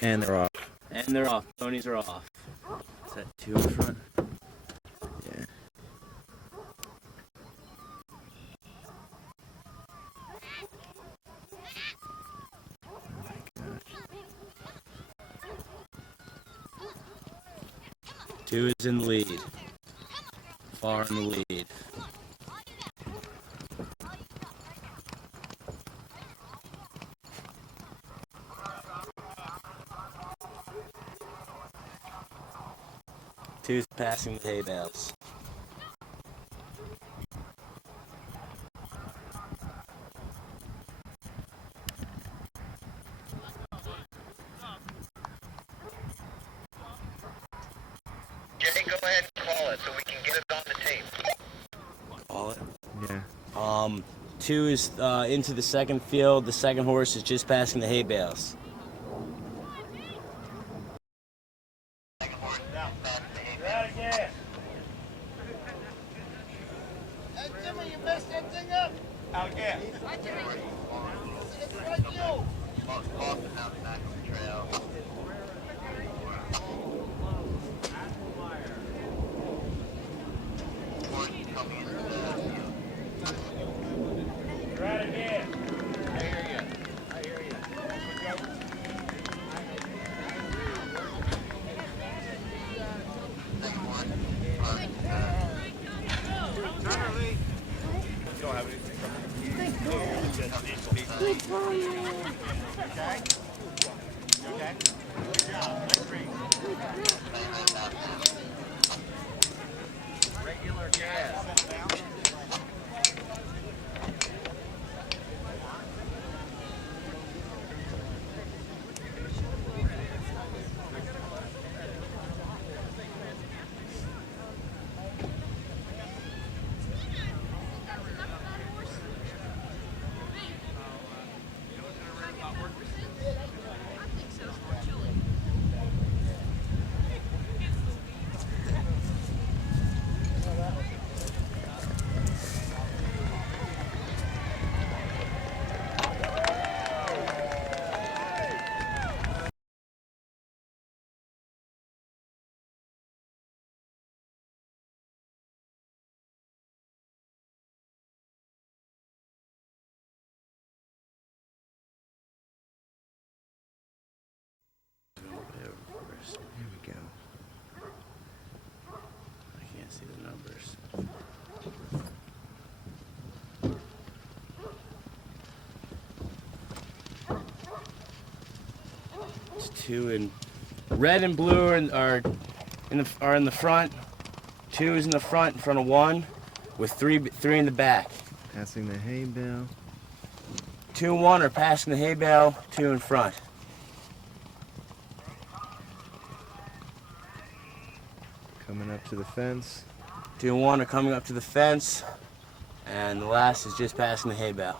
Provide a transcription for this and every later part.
And they're off. And they're off. Ponies are off. Is that 2 in front? Yeah. Oh my gosh. 2 is in the lead. Far in the lead. Two's passing the hay bales. Jay, go ahead and call it so we can get it on the tape. Call it. Yeah. 2 is into the second field. The second horse is just passing the hay bales. Hey, Jimmy, you messed that thing up. Out again. It's like you. Boston out back on the trail. Coming into the field. You're out again. I hear you. I hear you. Second one. Charlie. You don't have anything coming. Good boy. Okay? Okay? Good job. Nice ring. Regular gas. Here we go. I can't see the numbers. It's 2 in red and blue are in the front. 2 is in the front in front of 1, with 3 in the back. Passing the hay bale. 2 and 1 are passing the hay bale. 2 in front. Coming up to the fence. 2 and 1 are coming up to the fence, and the last is just passing the hay bale.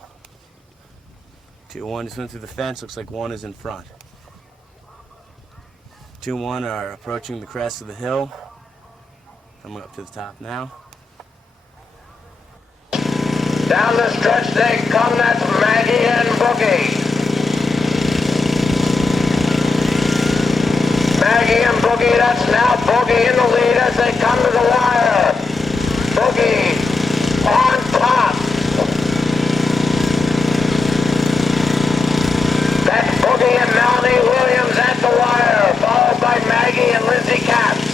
2 and 1 just went through the fence. Looks like 1 is in front. 2 and 1 are approaching the crest of the hill. Coming up to the top now. Down the stretch they come, that's Maggie and Boogie. Maggie and Boogie, that's now Boogie in the lead as they come to the wire. Boogie on top. That's Boogie and Melanie Williams at the wire, followed by Maggie and Lindsay Katz.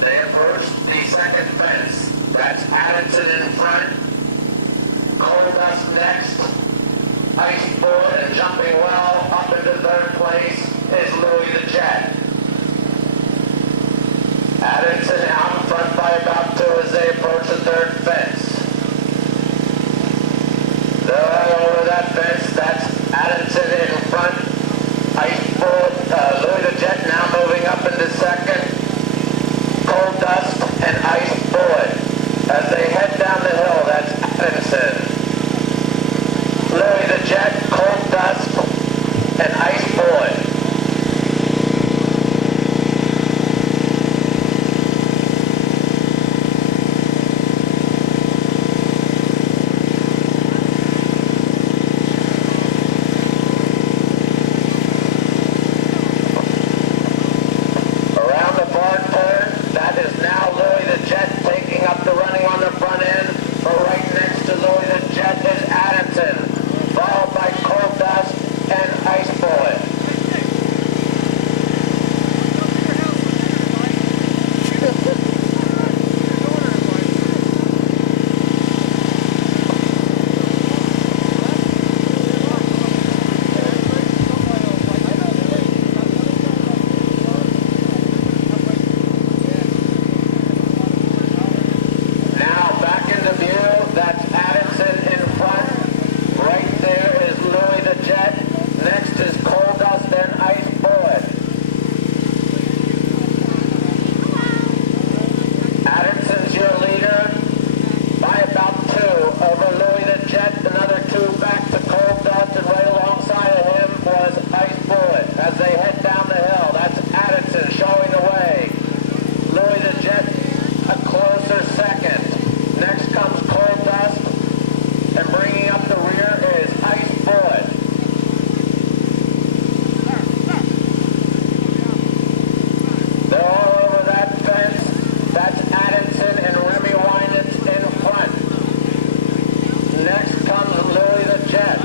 They approach the second fence. That's Addison in front. Cold Dust next. Ice Bullet and Jumping Well up into third place is Louis the Jet. Addison out in front by about 2 as they approach the third fence. They're all over that fence. That's Addison in front. Ice Bullet, Louis the Jet now moving up into second. Cold Dust and Ice Bullet. As they head down the hill, that's Addison. Louis the Jet, Cold Dust, and Ice Bullet. Around the bar turn, that is now Louis the Jet taking up the running on the front end. But right next to Louis the Jet is Addison, followed by Cold Dust and Ice Bullet. Now back into view, that's Addison in front. Right there is Louis the Jet. Next is Cold Dust and Ice Bullet. Addison's your leader by about 2 over Louis the Jet. Another 2 back to Cold Dust, and right alongside of him was Ice Bullet. As they head down the hill, that's Addison showing the way. Louis the Jet a closer second. Next comes Cold Dust, and bringing up the rear is Ice Bullet. They're all over that fence. That's Addison and Remy Winans in front. Next comes Louis the Jet.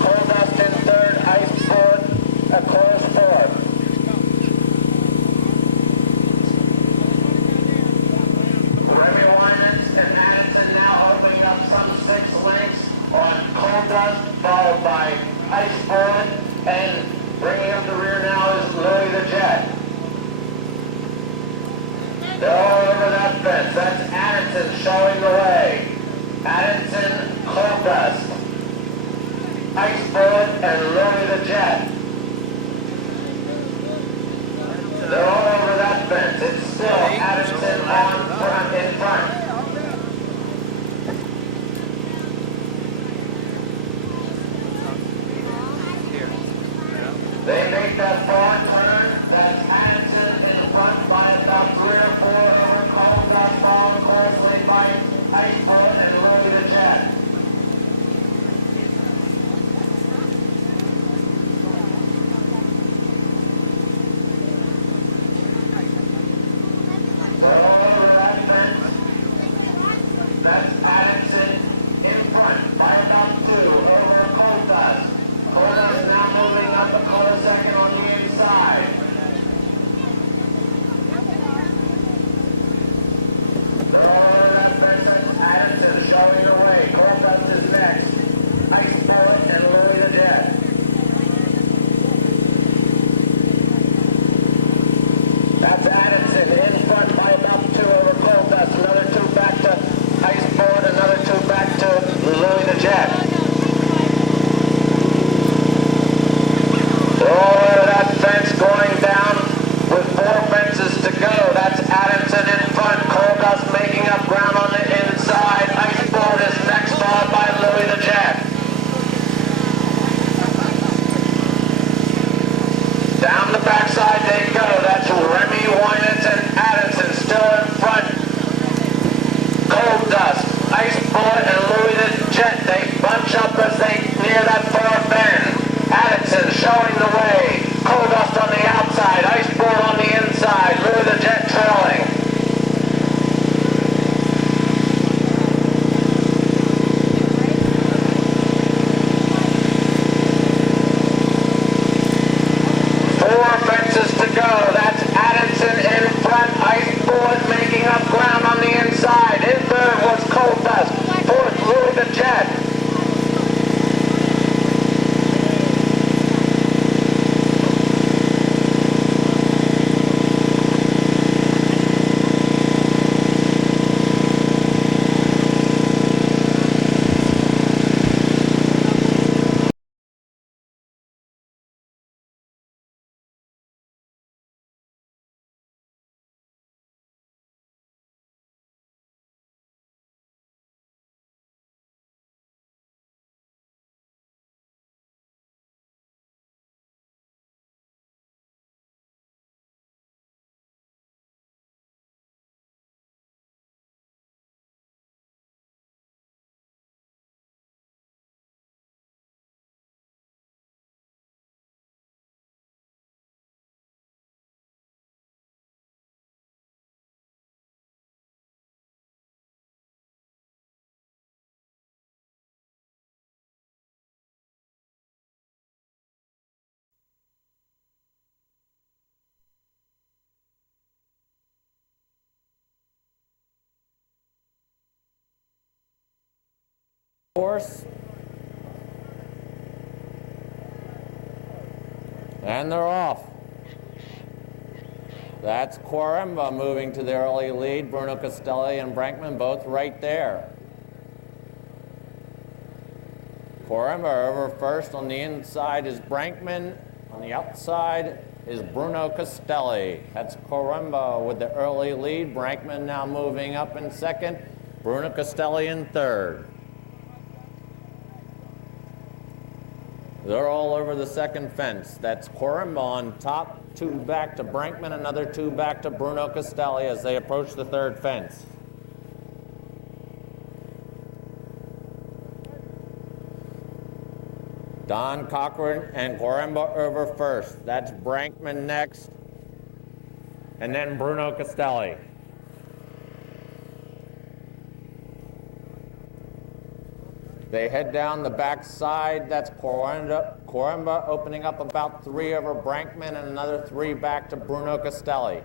Cold Dust in third, Ice Bullet a close fourth. Remy Winans and Addison now opening up some 6 lengths on Cold Dust, followed by Ice Bullet, and bringing up the rear now is Louis the Jet. They're all over that fence. That's Addison showing the way. Addison, Cold Dust, Ice Bullet, and Louis the Jet. They're all over that fence. It's still Addison on front, in front. They make that far turn. That's Addison in front by about 3 or 4 over Cold Dust, followed closely by Ice Bullet and Louis the Jet. They're all over that fence. That's Addison in front by about 2 over Cold Dust. Cold Dust now moving up a close second on the inside. They're all over that fence. That's Addison showing the way. Cold Dust is next. Ice Bullet and Louis the Jet. That's Addison in front by about 2 over Cold Dust. Another 2 back to Ice Bullet Horse. And they're off. That's Quaremba moving to the early lead. Bruno Castelli and Brankman both right there. Quaremba over first. On the inside is Brankman. On the outside is Bruno Castelli. That's Quaremba with the early lead. Brankman now moving up in second. Bruno Castelli in third. They're all over the second fence. That's Quaremba on top. 2 back to Brankman, another 2 back to Bruno Castelli as they approach the third fence. Don Cochran and Quaremba over first. That's Brankman next. And then Bruno Castelli. They head down the back side. That's Quaremba opening up about 3 over Brankman and another 3 back to Bruno Castelli.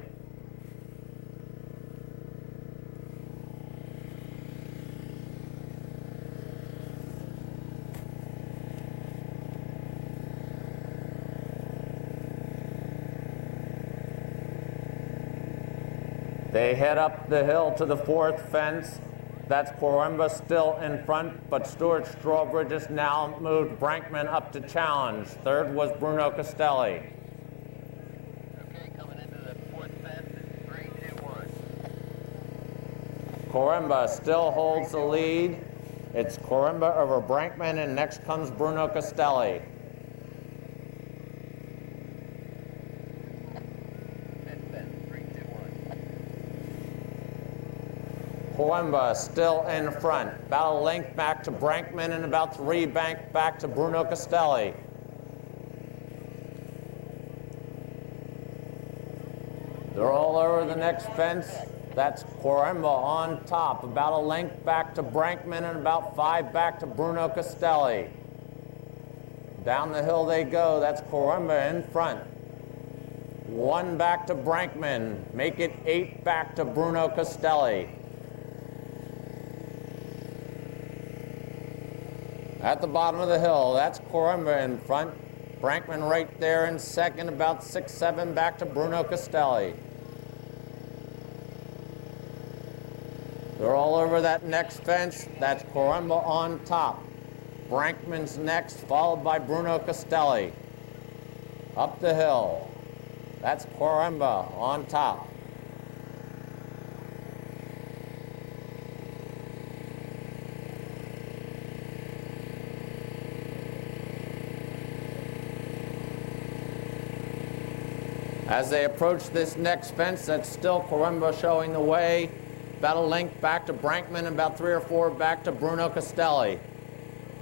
They head up the hill to the fourth fence. That's Quaremba still in front, but Stewart Strawbridge has now moved Brankman up to challenge. Third was Bruno Castelli. Okay, coming into the fourth fence, it's 3, 2, 1. Quaremba still holds the lead. It's Quaremba over Brankman, and next comes Bruno Castelli. Fifth fence, 3, 2, 1. Quaremba still in front. About a length back to Brankman and about 3 back to Bruno Castelli. They're all over the next fence. That's Quaremba on top. About a length back to Brankman and about 5 back to Bruno Castelli. Down the hill they go. That's Quaremba in front. 1 back to Brankman. Make it 8 back to Bruno Castelli. At the bottom of the hill, that's Quaremba in front. Brankman right there in second, about 6, 7 back to Bruno Castelli. They're all over that next fence. That's Quaremba on top. Brankman's next, followed by Bruno Castelli. Up the hill. That's Quaremba on top. As they approach this next fence, that's still Quaremba showing the way. About a length back to Brankman, about 3 or 4 back to Bruno Castelli.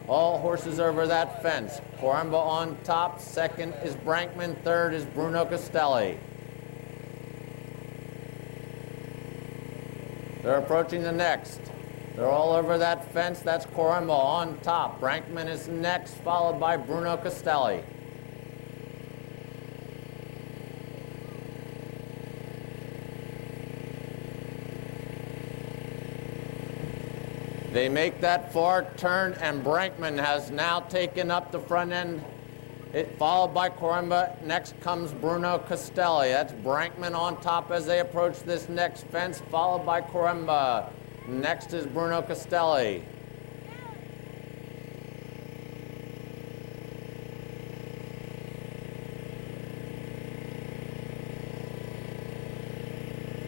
All horses over that fence. Quaremba on top, second is Brankman, third is Bruno Castelli. They're approaching the next. They're all over that fence, that's Quaremba on top. Brankman is next, followed by Bruno Castelli. They make that far turn, and Brankman has now taken up the front end, followed by Quaremba. Next comes Bruno Castelli. That's Brankman on top as they approach this next fence, followed by Quaremba. Next is Bruno Castelli.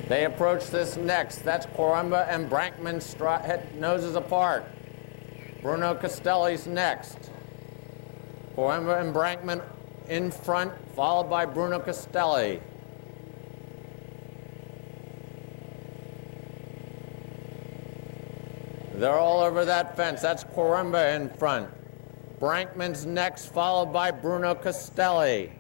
They approach this next. That's Quaremba and Brankman noses apart. Bruno Castelli's next. Quaremba and Brankman in front, followed by Bruno Castelli. They're all over that fence. That's Quaremba in front. Brankman's next, followed by Bruno Castelli.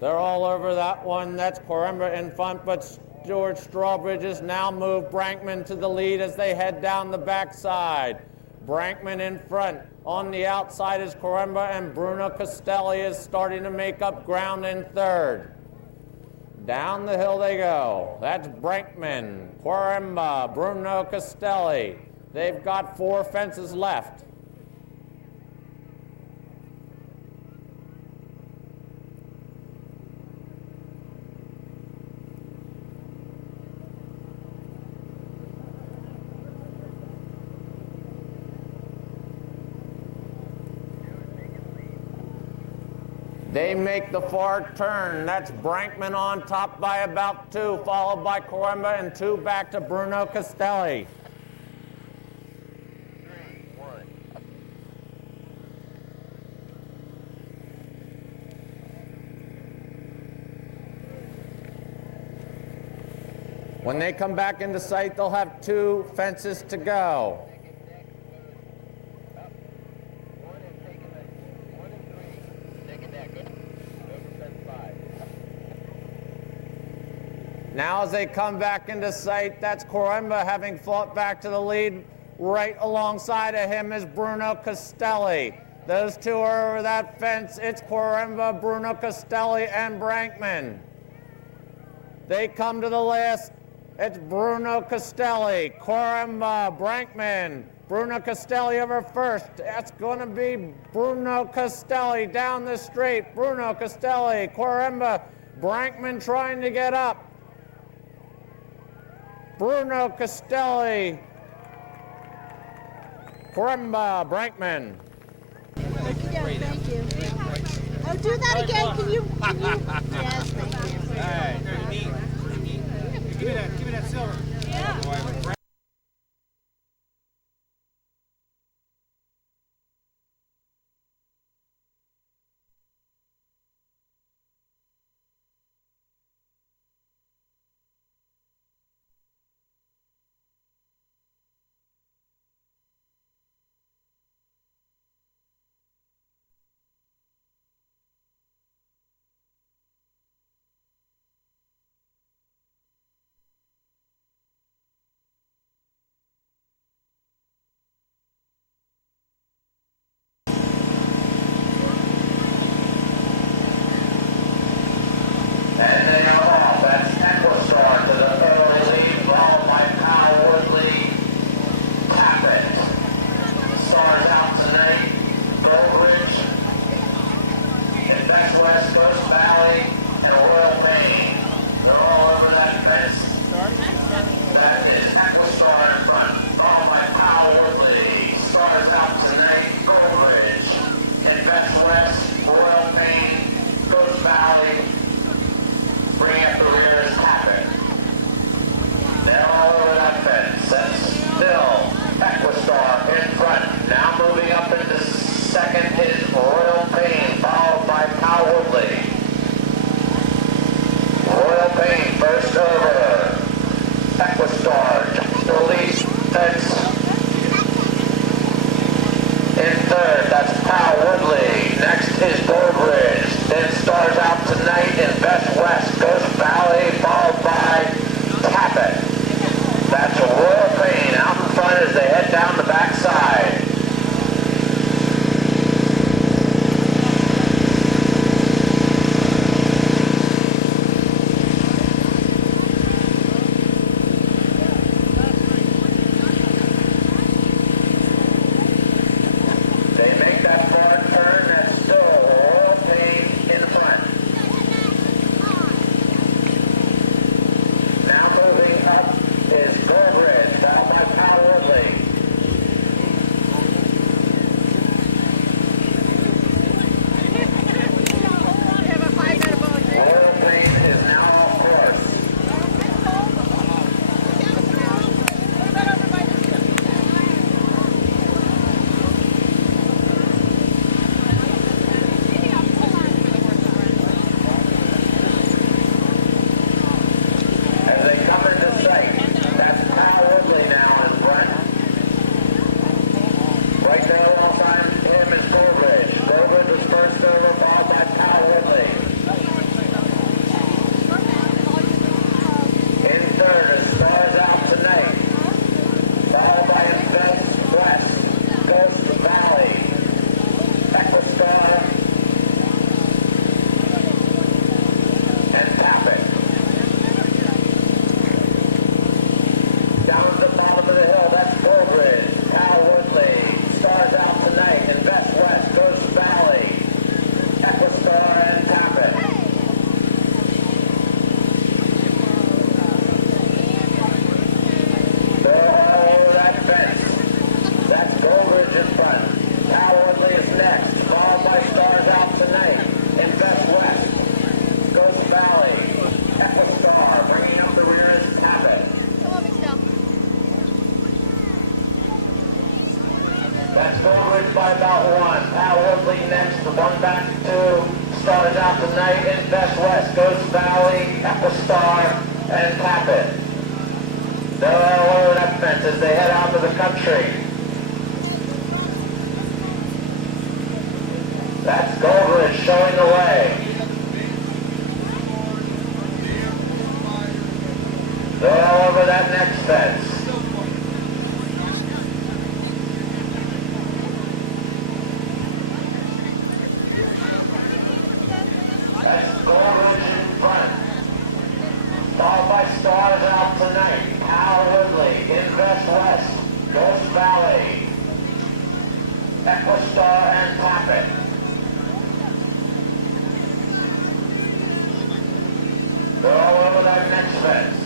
They're all over that one. That's Quaremba in front, but Stewart Strawbridge has now moved Brankman to the lead as they head down the backside. Brankman in front. On the outside is Quaremba, and Bruno Castelli is starting to make up ground in third. Down the hill they go. That's Brankman, Quaremba, Bruno Castelli. They've got 4 fences left. They make the far turn. That's Brankman on top by about 2, followed by Corimba, and 2 back to Bruno Castelli. 3, 1. When they come back into sight, they'll have 2 fences to go. Now as they come back into sight, that's Corimba having fought back to the lead. Right alongside of him is Bruno Castelli. Those 2 are over that fence. It's Corimba, Bruno Castelli, and Brankman. They come to the last. It's Bruno Castelli, Corimba, Brankman. Bruno Castelli over first. That's going to be Bruno Castelli down the straight. Bruno Castelli, Corimba, Brankman trying to get up. Bruno Castelli, Corimba, Brankman. Thank you. Oh, do that again. Can you? Yes, thank you. All right. Give me that silver. Yeah. And they are off. That's Equistar to the early lead, followed by Kyle Woodley. Tappan. Stars out tonight. Strawbridge. Invest West, Coast Valley, and Royal Maine. They're all over that fence. That is Equistar in front, followed by Kyle Woodley. Stars out tonight. Strawbridge. Invest West, Royal Maine, Coast Valley. Bring up the rear is Tappan. They're all over that fence. That's still Equistar in front. Now moving up into second is Royal Maine, followed by Kyle Woodley. Royal Maine first over. Equistar just released fence. In third, that's Kyle Woodley. Next is Stewart. Then Stars out tonight in Best West, Ghost Valley, followed by Tappan. That's Royal Maine out in front as they head down the backside. They make that far turn, that's still Royal Maine in front. out one. Al Woodley next, the one back to two. Stars out tonight in Best West, Ghost Valley, Equistar, and Tappet. They're all over that fence as they head out to the country. That's Goldridge showing the way. They're all over that next fence. That's Goldridge in front. Followed by Stars out tonight. Al Woodley, Invest West, Ghost Valley, Equistar, and Tappet. They're all over that next fence.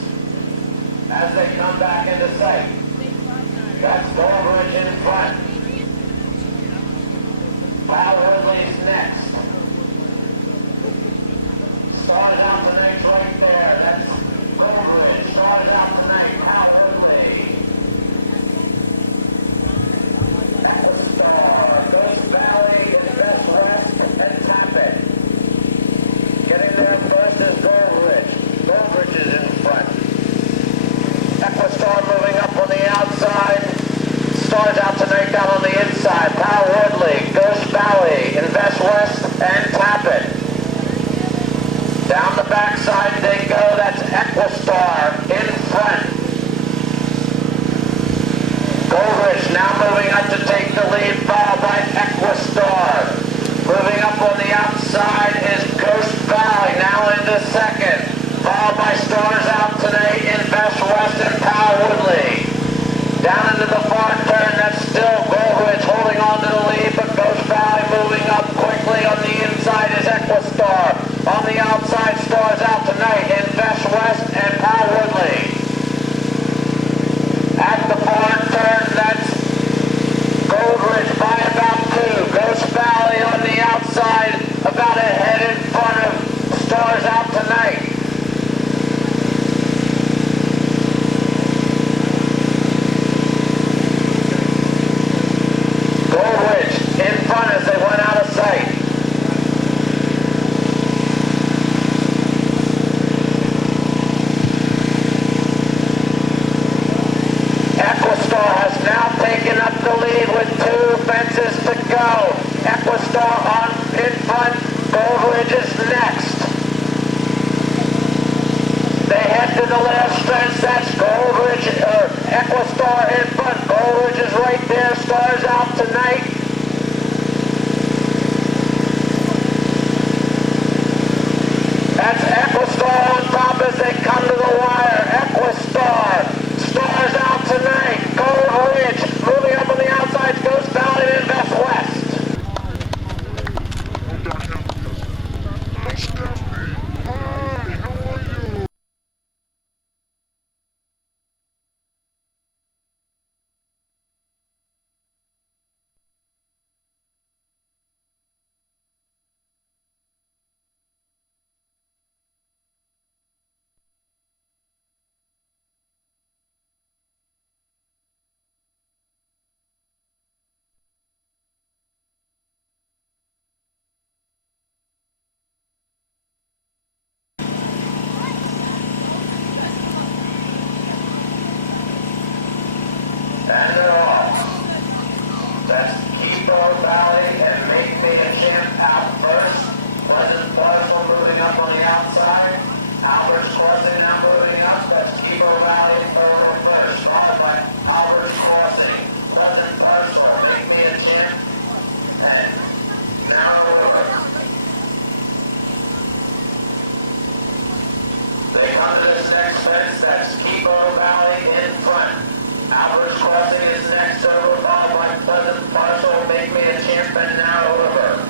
As they come back into sight, that's Strawbridge in front. Al Woodley's next. Stars out tonight right there. That's Strawbridge. Stars out tonight. Al Woodley. Equistar, Ghost Valley, Invest West, and Tappet. Getting there first is Goldridge. Goldridge is in front. Equistar moving up on the outside. Stars out tonight down on the inside. Al Woodley, Ghost Valley, Invest West, and Tappet. Down the backside they go. That's Equistar in front. Goldridge now moving up to take the lead, followed by Equistar. Moving up on the outside is Ghost Valley, now into second. Followed by Stars out tonight in Best West and Al Woodley. Down into the far turn, that's still Goldridge holding on to the lead, but Ghost Valley moving up quickly. On the inside is Equistar. On the outside, Stars out tonight in Best West and Al Woodley. At the far turn, that's Goldridge by about two. Ghost Valley on the outside, about a head in front of Stars out tonight. Goldridge in front as they went out of sight. Equistar has now taken up the lead with two fences to go. Equistar on in front, Goldridge is next. They head to the last fence, that's Goldridge, Equistar in front. Goldridge is right there, Stars out tonight. That's Equistar on top as they come to the wire. Equistar, Stars out tonight. Goldridge moving up on the outside, Ghost Valley and Invest West. And they're off. That's Keepo Valley and Make Me a Champ out first. Pleasant Parcel moving up on the outside. Albert's Crossing now moving up. That's Keepo Valley over first. Followed by Albert's Crossing. Pleasant Parcel, Make Me a Champ. And now over. They come to this next fence. That's Keepo Valley in front. Albert's Crossing is next over, followed by Pleasant Parcel, Make Me a Champ, and now over.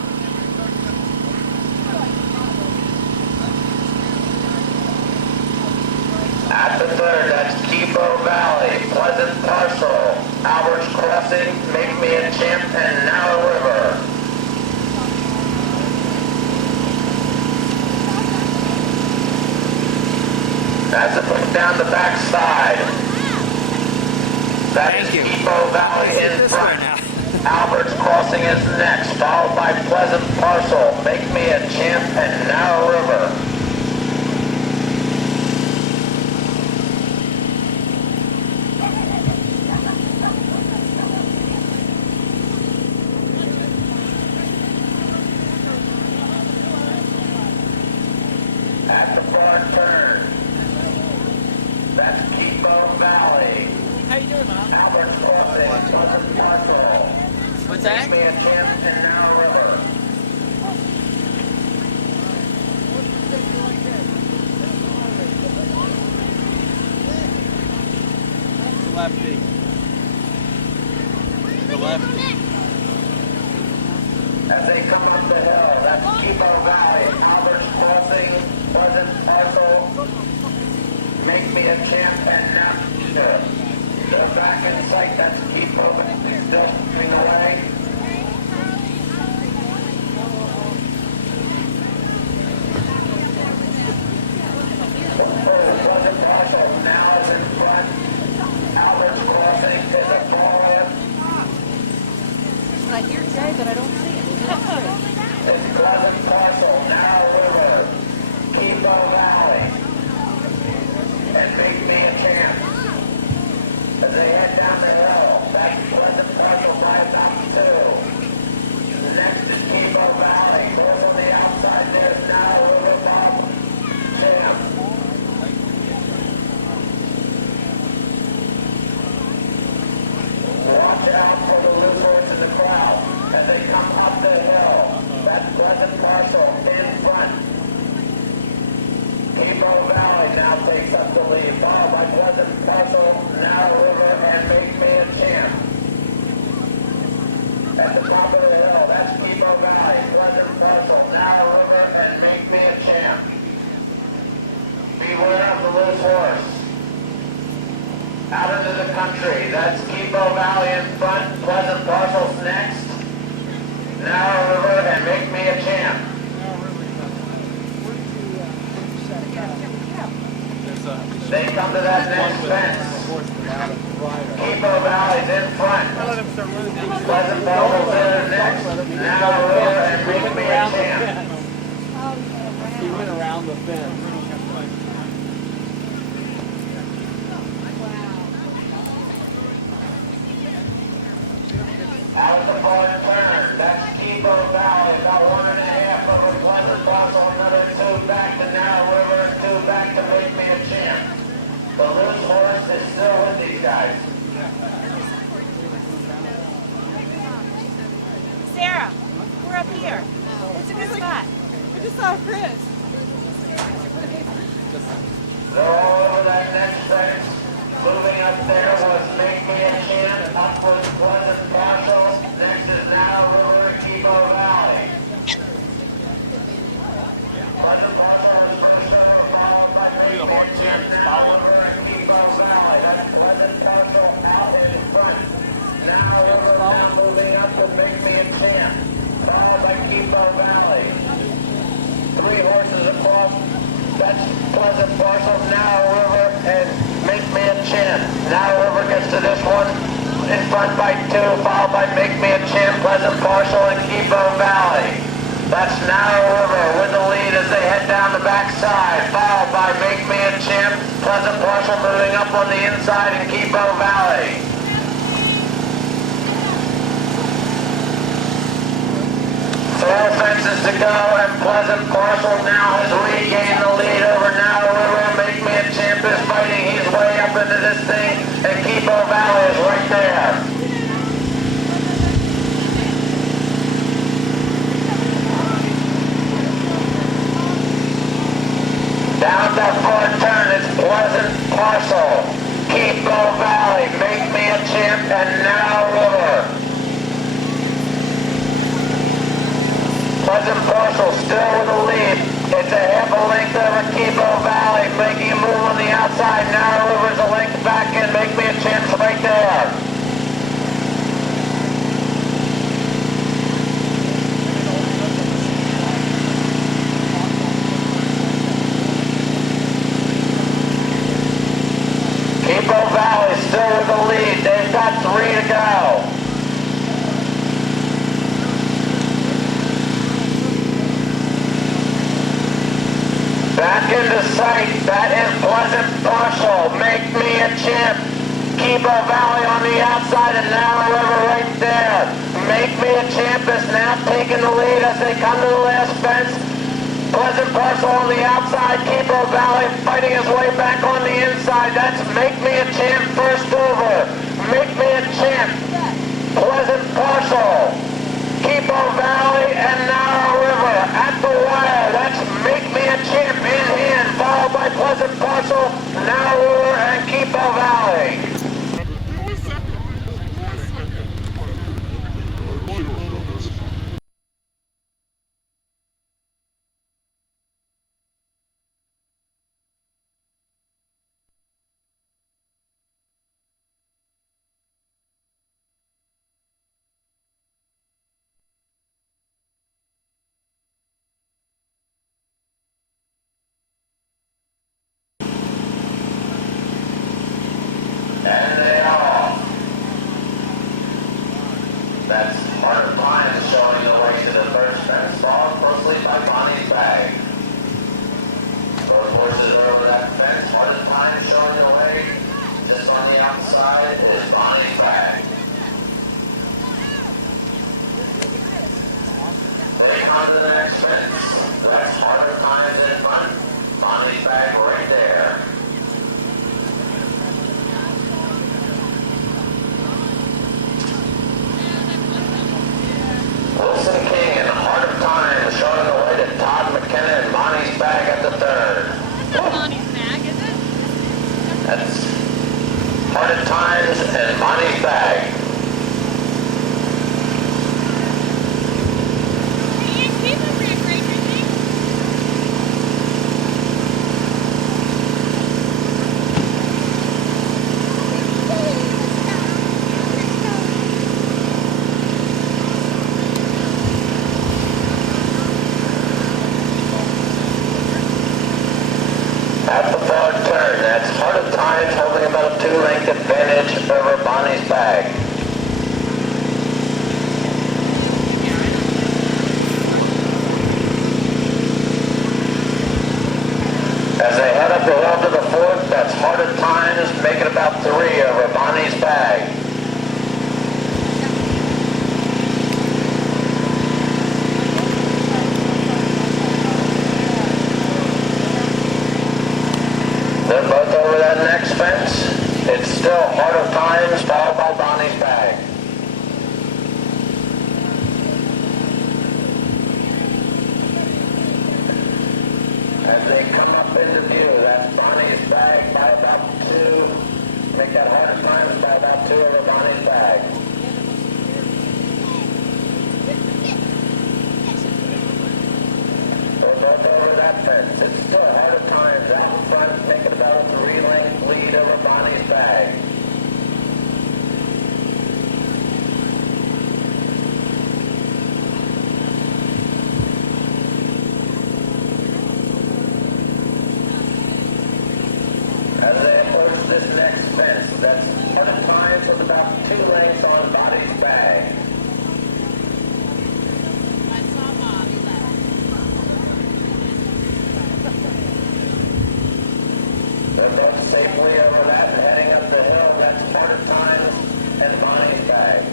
At the third, that's Keepo Valley, Pleasant Parcel, Albert's Crossing, Make Me a Champ, and now over. That's a put down the backside. That is Keepo Valley in front. Albert's Crossing is next, followed by Pleasant Parcel, Make Me a Champ, and Narrow River. At the far turn, that's Keepo Valley. How you doing, Mom? Albert's Crossing, Pleasant Parcel. What's that? Make Me a Champ, and Narrow River. The lefty. The lefty. As they come up the hill, that's Keepo Valley, Albert's Crossing, Pleasant Parcel, Make Me a Champ, and now go back in sight, that's Keepo Valley, still moving away. Pleasant Parcel now is in front, Albert's Crossing is a fall-in. I hear Jay, but I don't see him. It's Pleasant Parcel, Narrow River, Keepo Valley, and Make Me a Champ. As they head down the hill, that's Pleasant Parcel by about 2. Next is Keepo Valley. Those on the outside there's Narrow River, Bob, Tim. Watch out for the loose horse in the crowd as they come up the hill. That's Pleasant Parcel in front. Keepo Valley now takes up the lead, followed by Pleasant Parcel, Narrow River, and Make Me a Champ. At the top of the hill, that's Keepo Valley, Pleasant Parcel, Narrow River, and Make Me a Champ. Beware of the loose horse. Out into the country, that's Keepo Valley in front, Pleasant Parcel's next, Narrow River, and Make Me a Champ. They come to that next fence. Keepo Valley's in front, Pleasant Parcel's in next, Narrow River, and Make Me a Champ. He went around the fence. Out of the far turn, that's Keepo Valley, about 1.5 over Pleasant Parcel, another 2 back to Narrow River, and 2 back to Make Me a Champ. The loose horse is still with these guys. Sarah, we're up here. It's a good spot. I just saw Chris. They're all over that next fence. Moving up there was Make Me a Champ, up was Pleasant Parcel, next is Narrow River, Keepo Valley. Pleasant Parcel is first over, followed by Make Me a Champ, Narrow River, and Keepo Valley. That's Pleasant Parcel out in front. Narrow River now moving up with Make Me a Champ, followed by Keepo Valley. 3 horses across, that's Pleasant Parcel, Narrow River, and Make Me a Champ. Narrow River gets to this one in front by 2, followed by Make Me a Champ, Pleasant Parcel, and Keepo Valley. That's Narrow River with the lead as they head down the backside, followed by Make Me a Champ, Pleasant Parcel moving up on the inside, and Keepo Valley. 4 fences to go, and Pleasant Parcel now has regained the lead over Narrow River. Make Me a Champ is fighting his way up into this thing, and Keepo Valley is right there. Down that far turn, it's Pleasant Parcel, Keepo Valley, Make Me a Champ, and Narrow River. Pleasant Parcel still with the lead. It's a half a length over Keepo Valley, making a move on the outside. Narrow River's a length back in. Make Me a Champ right there. Keepo Valley still with the lead. They've got 3 to go. into sight. That is Pleasant Parcel. Make me a champ. Keebo Valley on the outside and Narrow River right there. Make me a champ is now taking the lead as they come to the last fence. Pleasant Parcel on the outside. Keebo Valley fighting his way back on the inside. That's Make me a champ first over. Make me a champ. Pleasant Parcel. Keebo Valley and Narrow River at the wire. That's Make me a champ in hand, followed by Pleasant Parcel, Narrow River, and Keebo Valley. And they are. That's Heart of Mine showing the way to the first fence, followed closely by Bonnie's Bag. Both horses are over that fence. Heart of Mine showing the way. Just on the outside is Bonnie's Bag. They come to the next fence. That's Heart of Mine in front. Bonnie's Bag right there. Wilson King and Heart of Time showing the way to Todd McKenna and Bonnie's Bag at the third. Bonnie's Bag, is it? That's Heart of Times and Bonnie's Bag. People were a great meeting. At the far turn, that's Heart of Times holding about a 2-length advantage over Bonnie's Bag. As they head up the hill to the fourth, that's Heart of Times making about 3 over Bonnie's Bag. They're both over that next fence. It's still Heart of Times followed by Bonnie's Bag. As they come up into view, that's Bonnie's Bag by about 2. Make that Heart of Times by about 2 over Bonnie's Bag. They're both over that fence. It's still Heart of Times out in front, making about a 3-length lead over Bonnie's Bag. As they approach this next fence, that's Heart of Times with about 2 lengths on Bonnie's Bag. I saw Bobby left. They're both safely over that and heading up the hill. That's Heart of Times and Bonnie's Bag.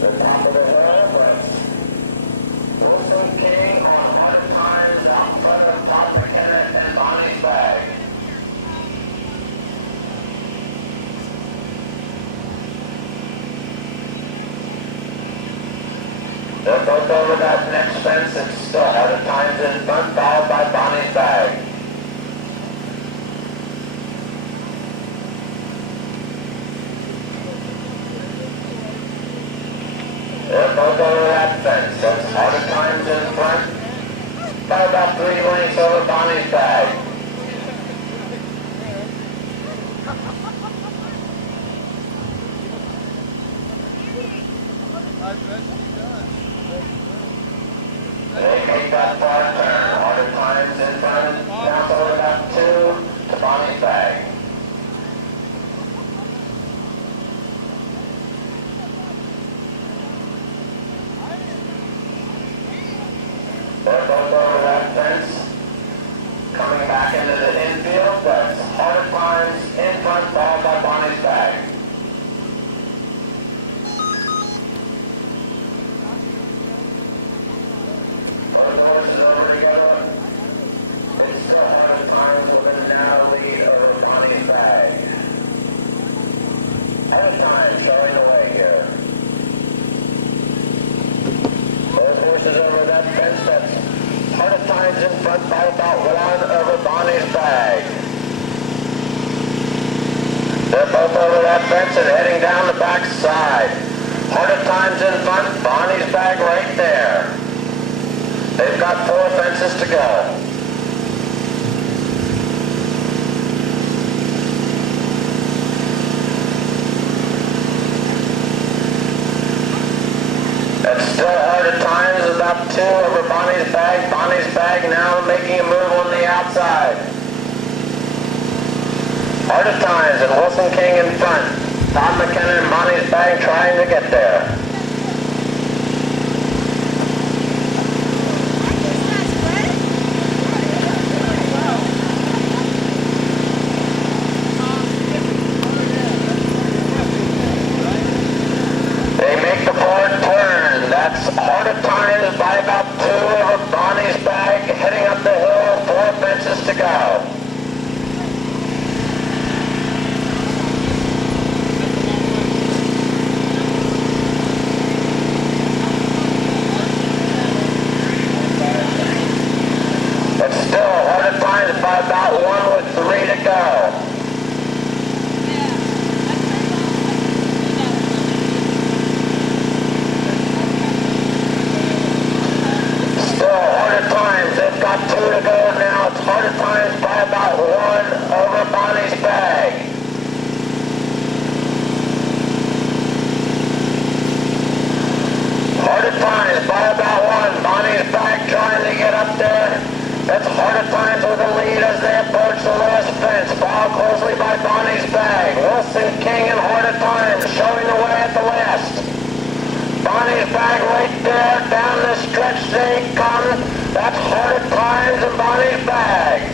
The top of the hill, that's Wilson King on Heart of Times out in front of Todd McKenna and Bonnie's Bag. They're both over that next fence and still Heart of Times in front, followed by Bonnie's Bag. They're both over that fence. That's Heart of Times in front, by about 3 lengths over Bonnie's Bag. They make that far turn. Heart of Times in front, now over about 2 to Bonnie's Bag. back into the infield, but Hard Times in front, followed by Bonnie's Bag. Hard horses over together. It's still Hard Times with a narrow lead over Bonnie's Bag. Hard Times showing the way here. Those horses over that fence, that's Hard Times in front by about one over Bonnie's Bag. They're both over that fence and heading down the back side. Hard Times in front, Bonnie's Bag right there. They've got 4 fences to go. That's still Hard Times, about 2 over Bonnie's Bag. Bonnie's Bag now making a move on the outside. Hard Times and Wilson King in front. Tom McKenna and Bonnie's Bag trying to get there. They make the forward turn. That's Hard Times by about 2 over Bonnie's Bag, heading up the hill, 4 fences to go. But still, Hard Times by about 1 with 3 to go. Still Hard Times, they've got 2 to go now. It's Hard Times by about 1 over Bonnie's Bag. Hard Times by about 1. Bonnie's Bag trying to get up there. That's Hard Times with the lead as they approach the last fence, followed closely by Bonnie's Bag. Wilson King and Hard Times showing the way at the last. Bonnie's Bag right there, down the stretch they come. That's Hard Times and Bonnie's Bag.